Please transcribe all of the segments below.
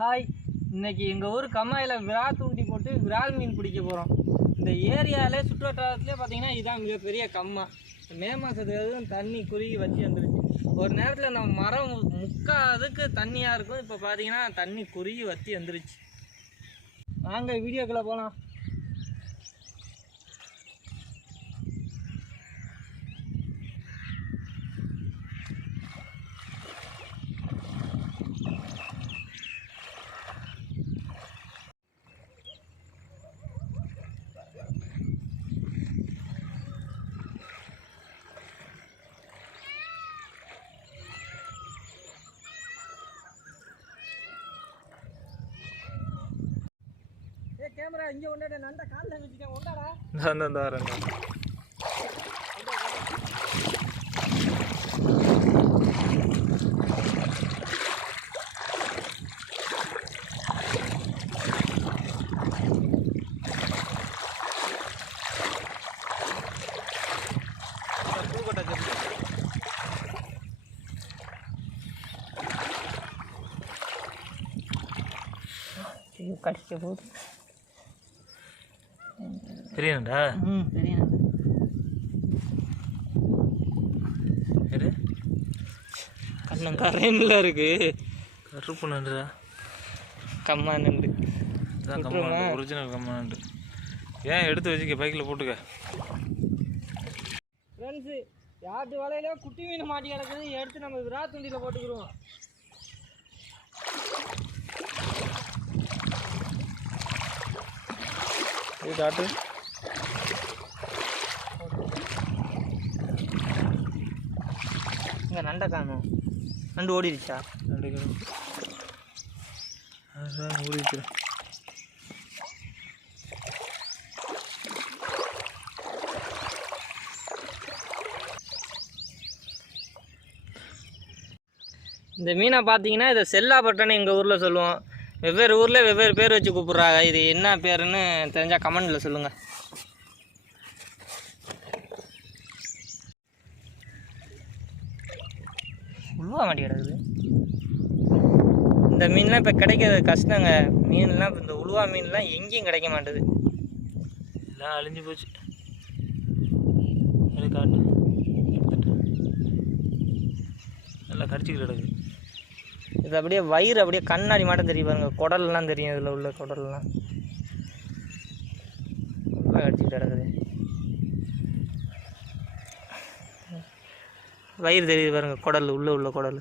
Hi, இன்னைக்கு எங்கள் ஊர் கம்மாயில் விரால் தூண்டி போட்டு விரால் மீன் பிடிக்க போகிறோம். இந்த ஏரியாவிலே சுற்றுவட்டாரத்துலேயே பார்த்தீங்கன்னா இதுதான் மிகப்பெரிய கம்மா. மே மாதத்துக்கு தண்ணி குறுகி வச்சு வந்துருச்சு. ஒரு நேரத்தில் நம்ம மரம் முக்காதுக்கு தண்ணியாக இருக்கும். இப்போ பார்த்தீங்கன்னா தண்ணி குறுகி வற்றி வந்துருச்சு. வாங்க வீடியோக்குள்ளே போகலாம். கேமரா இங்கே ஒன்றாட நண்டை காலில் வச்சுட்டேன். ஒன்றாடா இந்த வரேன். கடிச்ச போது பெரிய நண்டா? பெரிய நண்டு. கண்ணங்கரையில இருக்கு. கருப்பு நண்டுடா. கம்மா நண்டு. ஒரிஜினல் கம்மா நண்டு. ஏன் எடுத்து வச்சுக்க, பைக்கில் போட்டுக்க. ஃப்ரெண்ட்ஸு, யார்ட்டு வலையில குட்டி மீன் மாட்டி கிடக்குது, எடுத்து நம்ம விரால் தூண்டியில் போட்டுக்கிடுவோம். காட்டு. இங்கே நண்டை காணும். நண்டு ஓடிடுச்சா? நண்டு அதுதான் ஓடிக்கிறேன். இந்த மீனை பார்த்தீங்கன்னா இதை செல்லாப்பட்டன்னு எங்கள் ஊரில் சொல்லுவோம். வெவ்வேறு ஊரில் வெவ்வேறு பேர் வச்சு கூப்பிட்றாங்க. இது என்ன பேருன்னு தெரிஞ்சால் கமெண்டில் சொல்லுங்கள். உழுவா மாட்டி கிடக்குது. இந்த மீன்லாம் இப்போ கிடைக்கிறது கஷ்டங்க. மீன்லாம் இந்த உழுவா மீன்லாம் எங்கேயும் கிடைக்க மாட்டுது. எல்லாம் அழிஞ்சு போச்சு. காட்டு நல்லா கடிச்சிக்கிட்டு கிடக்குது. இது அப்படியே வயிறு அப்படியே கண்ணாடி மாட்டம் தெரியும் பாருங்க. குடல்லாம் தெரியும். இதில் உள்ள குடல்லாம் நல்லா கடிச்சிக்கிட்டு கிடக்குது. வயிறு தெரியுது பாருங்க, குடல் உள்ள குடல்.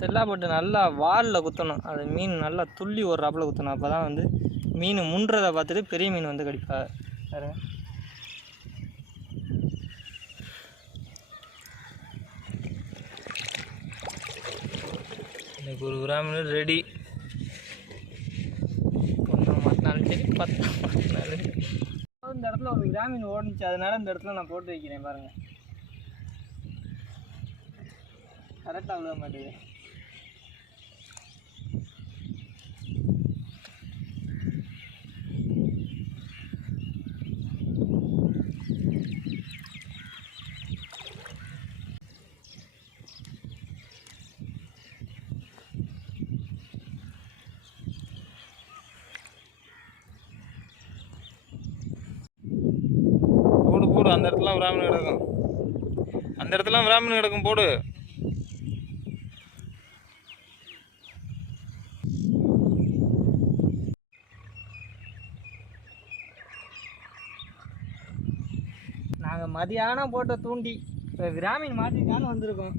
செல்லா போட்டு நல்லா வாலில் குத்தணும். அது மீன் நல்லா துள்ளி ஓடுறாப்புல குத்தணும். அப்போ தான் வந்து மீன் முன்றதை பார்த்துட்டு பெரிய மீன் வந்து கடிப்பா. பாருங்க, இன்னைக்கு ஒரு கிராம் ரெடி. ஒன்று மாட்டினாலும் சரி, 10 மாட்டினாலும் சரி. இந்த இடத்துல ஒரு கிராமீன் ஓடிச்சு. அதனால இந்த இடத்துல நான் போட்டு வைக்கிறேன். பாருங்கள், கரெக்டாக விட மாட்டேங்குது. போடு, அந்த இடத்துல விராமன் கிடக்கும். அந்த இடத்துல விராமன் கிடக்கும், போடு. நாங்கள் மதியானம் போட்ட தூண்டி இப்போ விராமீன் மாற்றிருக்கான்னு வந்திருக்கோம்.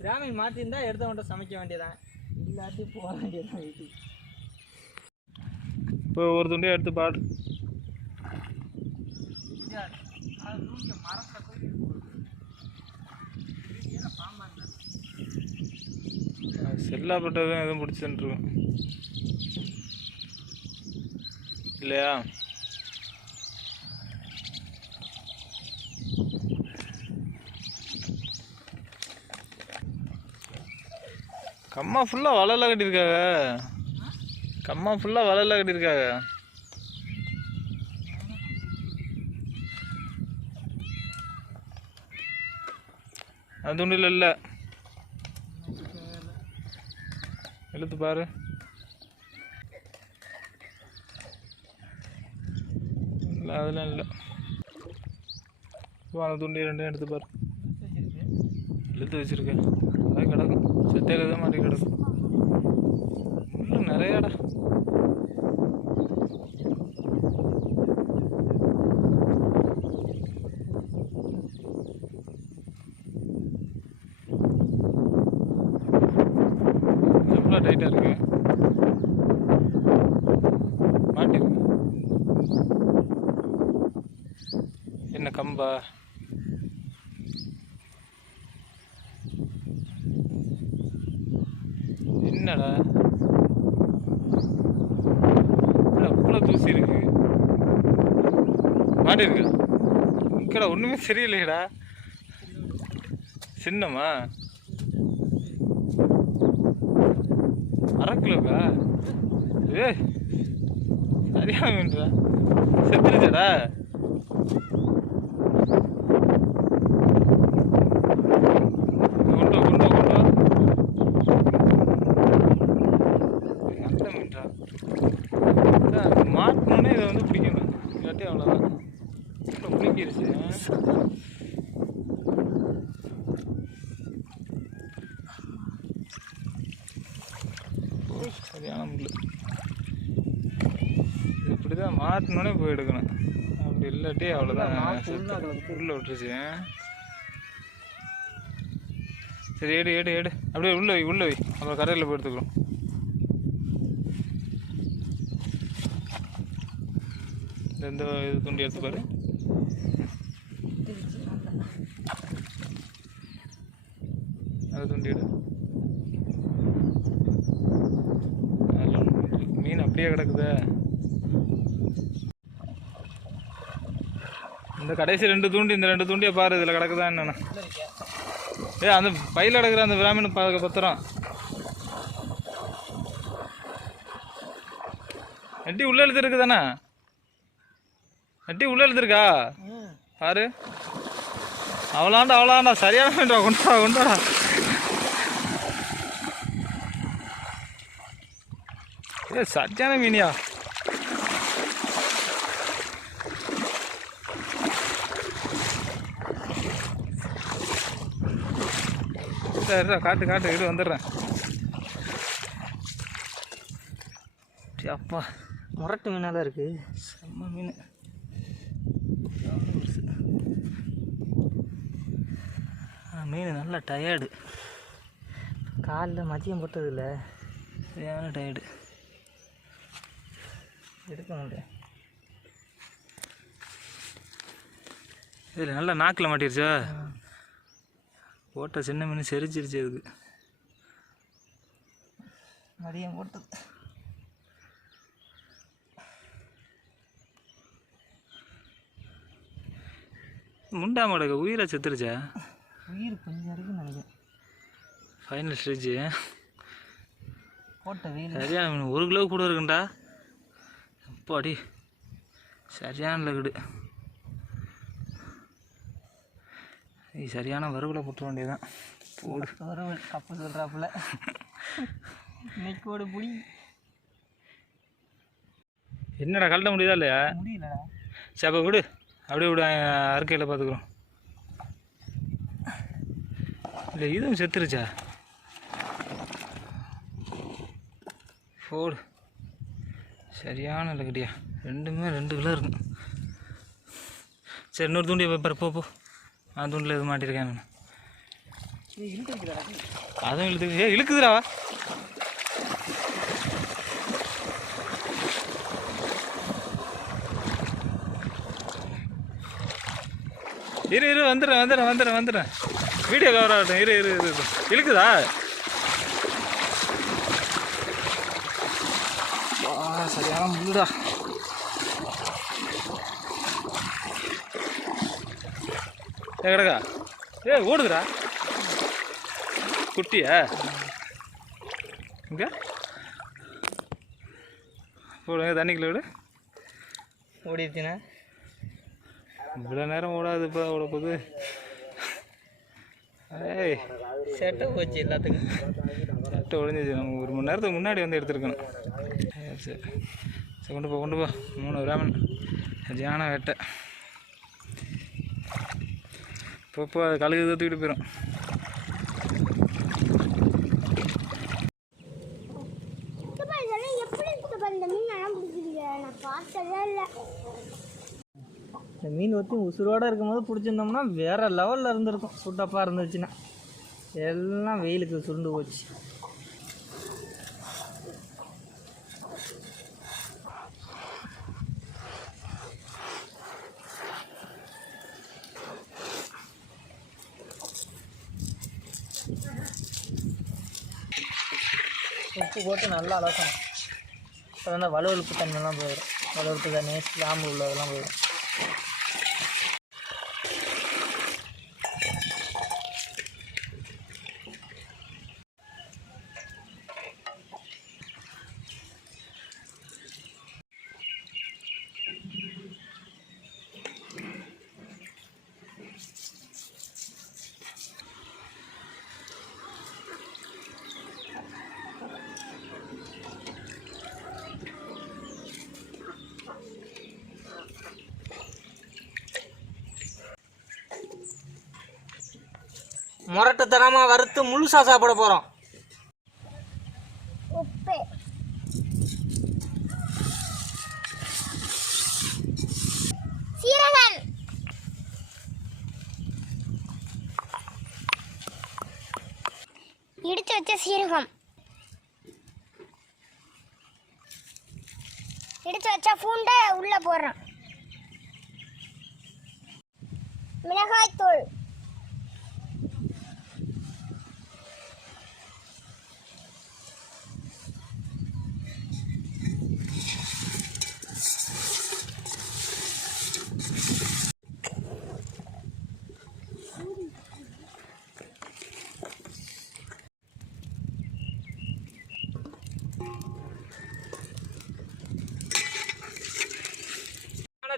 விராமீன் மாற்றிருந்தா எடுத்த மட்டும் சமைக்க வேண்டியதான், இல்லாட்டி போக வேண்டியதான் வீட்டுக்கு. இப்போ ஒரு துண்டியை எடுத்து பாடு. செல்லாப்பட்டதும் எதுவும் பிடிச்சிருக்கும் இல்லையா? கம்மா ஃபுல்லாக வலையில் கட்டியிருக்காங்க. கம்மா ஃபுல்லாக வலையில் கட்டியிருக்காங்க. அது ஒன்றும் இல்லை. இழுத்து பாரு. இல்லை அதெல்லாம் இல்லை. அந்த துண்டி ரெண்டும் எடுத்து பாரு. இழுத்து வச்சுருக்கேன். அது கிடக்கும். செத்தையில் தான் மாட்டி கிடக்கும். முள்ளு நிறையாடா. எவ்வளோ டைட்டாக இருக்கு. மாட்டிருக்கு. என்ன கம்பா? என்னடா அவ்வளோ தூசி இருக்கு. மாட்டிருக்கு. இங்கடா ஒன்றுமே சரியில்லையடா. சின்னமா 1/2 கிலோக்கா? ஏ சரியான மீன்டா. செத்துருச்சாடா? கொண்டோ கொண்டோ கொண்டோ. நல்ல மீன்டா. மாட்டணுன்னே இதை வந்து பிடிக்கணும். இல்லாட்டி அவ்வளோதான். பிடிக்கிருச்சு. சரியான முள். இப்படி தான் மாட்டினோடனே போய் எடுக்கணும். அப்படி இல்லாட்டி அவ்வளோதான். உள்ள விட்டுருச்சு. சரி எடு எடு எடு. அப்படியே உள்ள வை உள்ள வை. அப்புறம் கரையில் போய் எடுத்துக்கிறோம். இந்த இது துண்டி எடுத்து பாரு. அதை துண்டி எடு. மீன் அப்படியே கிடக்குதா? இந்த கடைசி 2 தூண்டி, இந்த 2 தூண்டியை பாரு. இதில் கிடக்குதா என்னென்ன? அந்த பையில் கிடக்குற அந்த பிராமீன் பத்திரம் நட்டி உள்ள எழுதிருக்கு தானே? நட்டி உள்ள எழுதிருக்கா பாரு. அவ்வளோண்டா சரியான மீன்டா. கொண்டாடா கொண்டாடா. சரியான மீனியா. காட்டு காட்டு இது வந்துடுறேன். அப்பா முரட்டு மீனாக தான் இருக்குது. செம்ம மீன். மீன் நல்லா டயர்டு. காலைல மதியம் போட்டதில்லை. சரியான டயர்டு. எடுக்க முடியும். இதில் நல்லா நாக்கில் மாட்டிருச்சா? போட்ட சின்ன மீன் செரிச்சிருச்சு. அதுக்கு மதியம் போட்டது. முண்டாமோட உயிரை செத்துருச்சா? உயிர் கொஞ்சம் இருக்குன்னு நினைக்கிறேன். Final stage. போட்ட வெயில் சரியான மீன். 1 கிலோ கூட இருக்குண்டா. அப்பாடி சரியான லகுடு. சரியான வறுவலை போட்ட வேண்டியதான். போடு வறுவல் கப்ப சொல்கிறாப்புல. இன்னைக்கு ஒரு புடி. என்னடா கழட்ட முடியுதா இல்லையா? முடியலடா. சரி அப்போ விடு. அப்படியே விடு. அறுக்கையில் பார்த்துக்குறோம். இல்லை இதுவும் செத்துருச்சா? போடு. சரியான லகுடியா. ரெண்டுமே 2 கிலோ இருக்கும். சரி இன்னொரு தூண்டியை பாரு. போ அந்த தூண்டில் எது மாட்டிருக்கேன் நான். அதுவும் இழுத்து. இழுக்குதுடா. இரு வந்துடுறேன். வீடியோ கவர் ஆகட்டும். இரு இழுக்குதா? சரியான முள்ளுடா. கிடக்கா? ஓடுதுடா குட்டியா? இங்கே போடுங்க, தண்ணிக்குள்ள விடு. ஓடிடுச்சுண்ணா. இவ்வளோ நேரம் ஓடாதுப்பா, ஓட போகுது. ஏய் செட்டை போச்சு எல்லாத்துக்கும். செட்டை ஒழிஞ்சிச்சு. நம்ம 1 மணி நேரத்துக்கு முன்னாடி வந்து எடுத்துருக்கணும். சரி சரி, கொண்டு போ 3 கிராமன் சரியான வேட்டை. இப்போ அது கழுகு தூக்கிட்டு போயிடும். இந்த மீன் ஒத்தி உசுரோடு இருக்கும்போது பிடிச்சிருந்தோம்னா வேறு லெவலில் இருந்திருக்கும். சுட்டப்பாக இருந்துச்சுன்னா எல்லாம் வெயிலுக்கு சுருண்டு போச்சு. உப்பு போட்டு நல்லா அலசணும். இப்போ வந்து வலுவலுப்பு தண்ணியெல்லாம் போயிடும். வலுவலுப்பு தண்ணி ஸ்லாம்பு உள்ளதெல்லாம் போயிடும். முரட்டு தரமாக வறுத்து முழுசா சாப்பிட போகிறோம். உப்பு, சீரகம், இடிச்சு வச்ச சீரகம், இடிச்சு வச்ச பூண்டை உள்ள போடுறோம். மிளகாய் தூள்,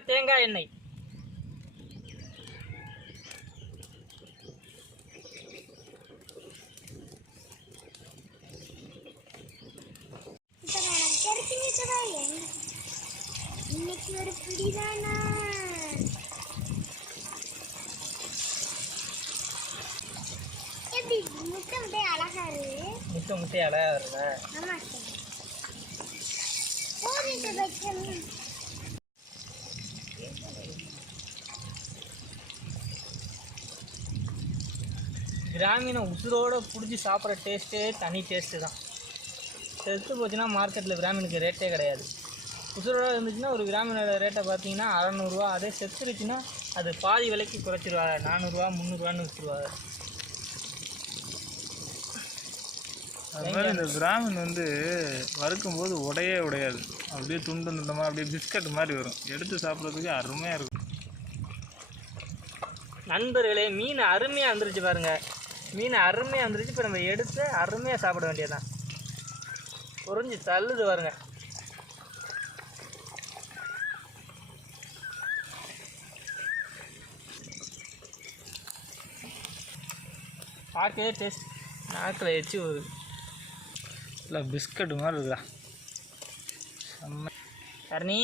தேங்காய் எண்ணெய், இன்னைக்கு ஒரு பிடிதானா. எப்படி முட்டை முட்டை அழகா இருக்கு. முட்டை அழகா வருங்க. ஆமா போட்டு வைக்கணும். கிராமீண உசுரோடு பிடிச்சி சாப்பிட்ற டேஸ்ட்டே தனி டேஸ்ட்டு தான். செத்து போச்சுன்னா மார்க்கெட்டில் கிராமீனுக்கு ரேட்டே கிடையாது. உசுரோடு இருந்துச்சுன்னா ஒரு கிராமீனோட ரேட்டை பார்த்தீங்கன்னா 600 ரூபா. அதே செத்துருச்சுன்னா அது பாதி விலைக்கு குறைச்சிருவாங்க. 400 300 வச்சுருவாங்க. அது மாதிரி இந்த பிராமின் வந்து வறுக்கும்போது உடையாது. அப்படியே துண்டு துண்டமாக அப்படியே பிஸ்கட் மாதிரி வரும். எடுத்து சாப்பிட்றதுக்கு அருமையாக இருக்கும். நண்பர்களே, மீன் அருமையாக வந்துருச்சு பாருங்கள். மீன் அருமையாக வந்துருச்சு. இப்போ நம்ம எடுத்து அருமையாக சாப்பிட வேண்டியதுதான். பொறிஞ்சு தள்ளுது பாருங்க. பார்க்கவே டேஸ்ட் நாக்கில் எச்சு வருது. இல்லை பிஸ்கட் மாதிரி இருக்குதா. கரணி,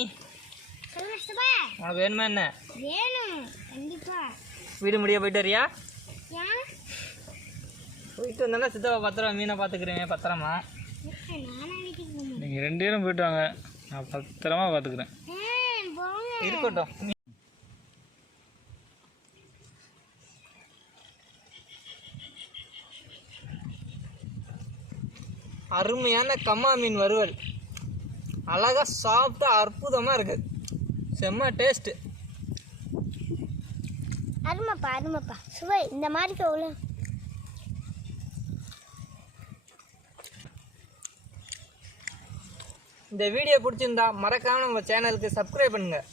உனக்கு வேணுமா என்ன? வேணும் கண்டிப்பா. வீடு முடிய போயிட்டு வரியா? ஏன் போயிட்டு வந்தோன்னா சித்தப்பா பத்திரமா மீனை பார்த்துக்கிறேன். பத்திரமா நீங்கள் 2 பேரும் போயிட்டு வாங்க, நான் பத்திரமா பார்த்துக்கிறேன். இருக்கட்டும். அருமையான கம்மா மீன் வறுவல். அழகாக சாப்பிட்டா அற்புதமாக இருக்குது. செம்ம டேஸ்ட்டு. அருமைப்பா சுவை இந்த மாதிரி எவ்வளோ. இந்த வீடியோ பிடிச்சிருந்தா மறக்காமல் நம்ம சேனலுக்கு சப்ஸ்கிரைப் பண்ணுங்கள்.